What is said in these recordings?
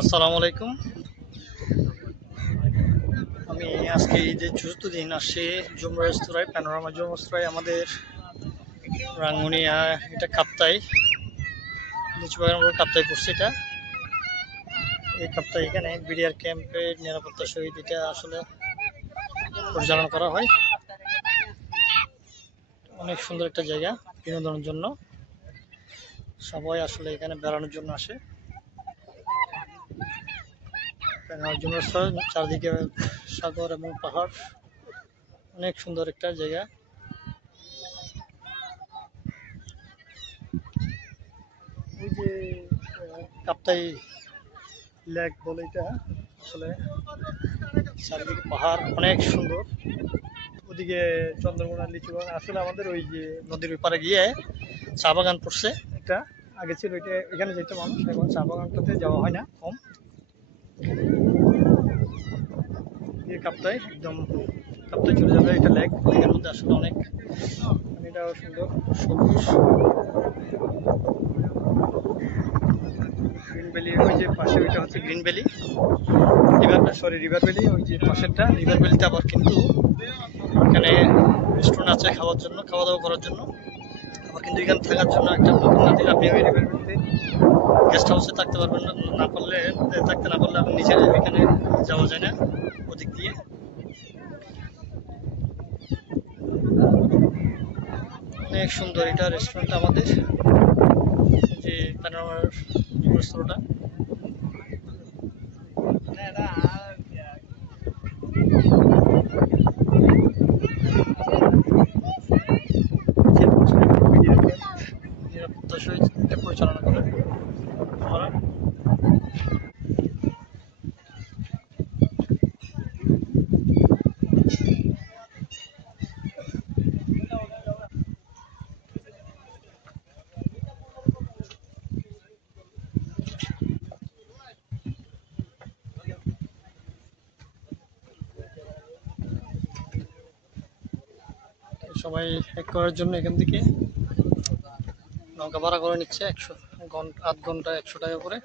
আসসালামু আলাইকুম। আমি আজকে ঈদের চতুর্থ দিন আসছি জুম রেস্তোরাঁয়, প্যানোরামা জুম রেস্তোরাঁয় আমাদের রাঙ্গুনিয়া। এটা কাপ্তাই, লিচু বাগান কাপ্তাই পড়ছে এটা। এই কাপ্তাই এখানে বিডিআর ক্যাম্পের নিরাপত্তার সহিত এটা আসলে পরিচালনা করা হয়। অনেক সুন্দর একটা জায়গা বিনোদনের জন্য, সবাই আসলে এখানে বেড়ানোর জন্য আসে। জুম রেস্তোরাঁ চারদিকে সাগর এবং পাহাড়, অনেক সুন্দর একটা জায়গা। ওই যে কাপ্তাই লেক বলে এটা, আসলে চারিদিকে পাহাড় অনেক সুন্দর। ওদিকে চন্দ্রকোনা লিচু বাগান, আসলে আমাদের ওই যে নদীর পাড়ে গিয়ে চা বাগান পড়ছে একটা। আগে ছিল এটা, এখানে যেত মানুষ, এখন চা বাগানটাতে যাওয়া হয় না, কম। কাপ্তাই একদম কাপ্তাই চলে যাবে, এটা লেক। লেকের মধ্যে আসলে অনেক পানিটাও সুন্দর সবুজ। গ্রিন ভ্যালি, ওই যে পাশে ওইটা হচ্ছে গ্রিন ভ্যালি, রিভার ভ্যালি। ওই যে পাশেরটা রিভার ভ্যালিতে আবার কিন্তু এখানে রেস্টুরেন্ট আছে খাওয়ার জন্য, খাওয়া দাওয়া করার জন্য। আবার কিন্তু এখানে থাকার জন্য একটা আপনি ওই রিভার ভ্যালিতে গেস্ট হাউসে থাকতে পারবেন না, থাকতে না পারলে আপনি নিজের এখানে যাওয়া যায় না ওদিক দিয়ে। অনেক সুন্দর এটা রেস্টুরেন্ট আমাদের, যে প্যানোরামার রেস্তোরাঁটা। নিরাপত্তার সহিত এটা পরিচালনা করে আমরা। সবাই হ্যাক করার জন্য এখান থেকে নৌকা ভাড়া করে নিচ্ছে, 1/8 ঘন্টা 100 টাকা করে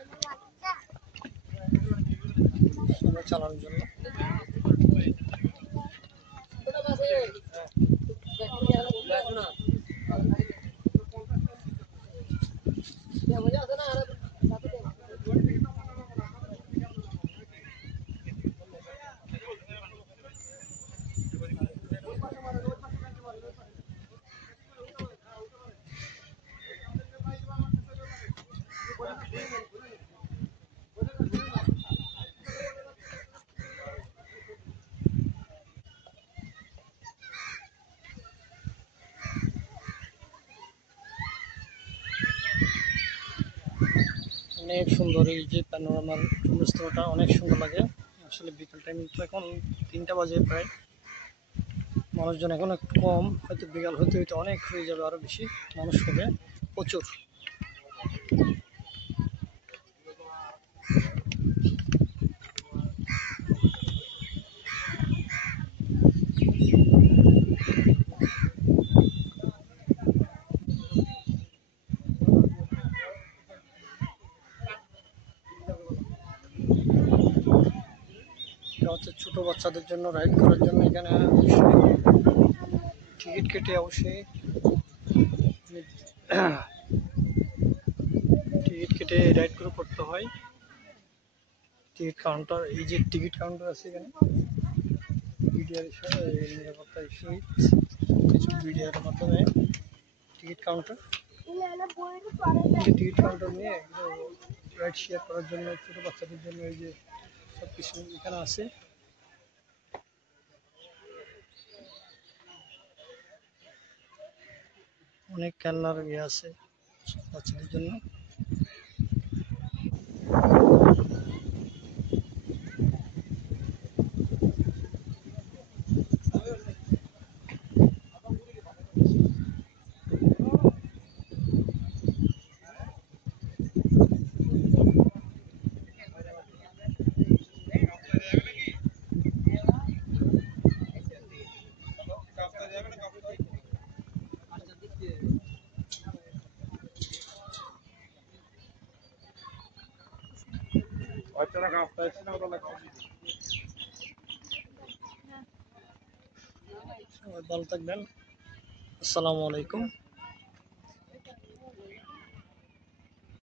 সময় চালানোর জন্য। অনেক সুন্দর এই যে প্যানোরামার রেস্তোরাঁটা, অনেক সুন্দর লাগে আসলে। বিকেল টাইম তো এখন 3টা বাজে প্রায়, মানুষজন এখন একটু কম, হয়তো বিকাল হতে হইতে অনেক হয়ে যাবে, আরো বেশি মানুষ হবে প্রচুর। এটা হচ্ছে ছোট বাচ্চাদের জন্য রাইড করার জন্য, এখানে টিকিট কেটে অবশ্যই টিকিট কেটে রাইড করে করতে হয়। টিকিট কাউন্টার, এই যে টিকিট কাউন্টার আছে এখানে বিডিআর নিরাপত্তার সহিত, কিছু বিডিআর মাধ্যমে টিকিট কাউন্টার। টিকিট কাউন্টার নিয়ে রাইড শেয়ার করার জন্য ছোটো বাচ্চাদের জন্য এই যে সব কিছু এখানে আছে। অনেক খেলনার ইয়ে আছে বাচ্চাদের জন্য। সবাই ভালো থাকবেন। আসসালামু আলাইকুম।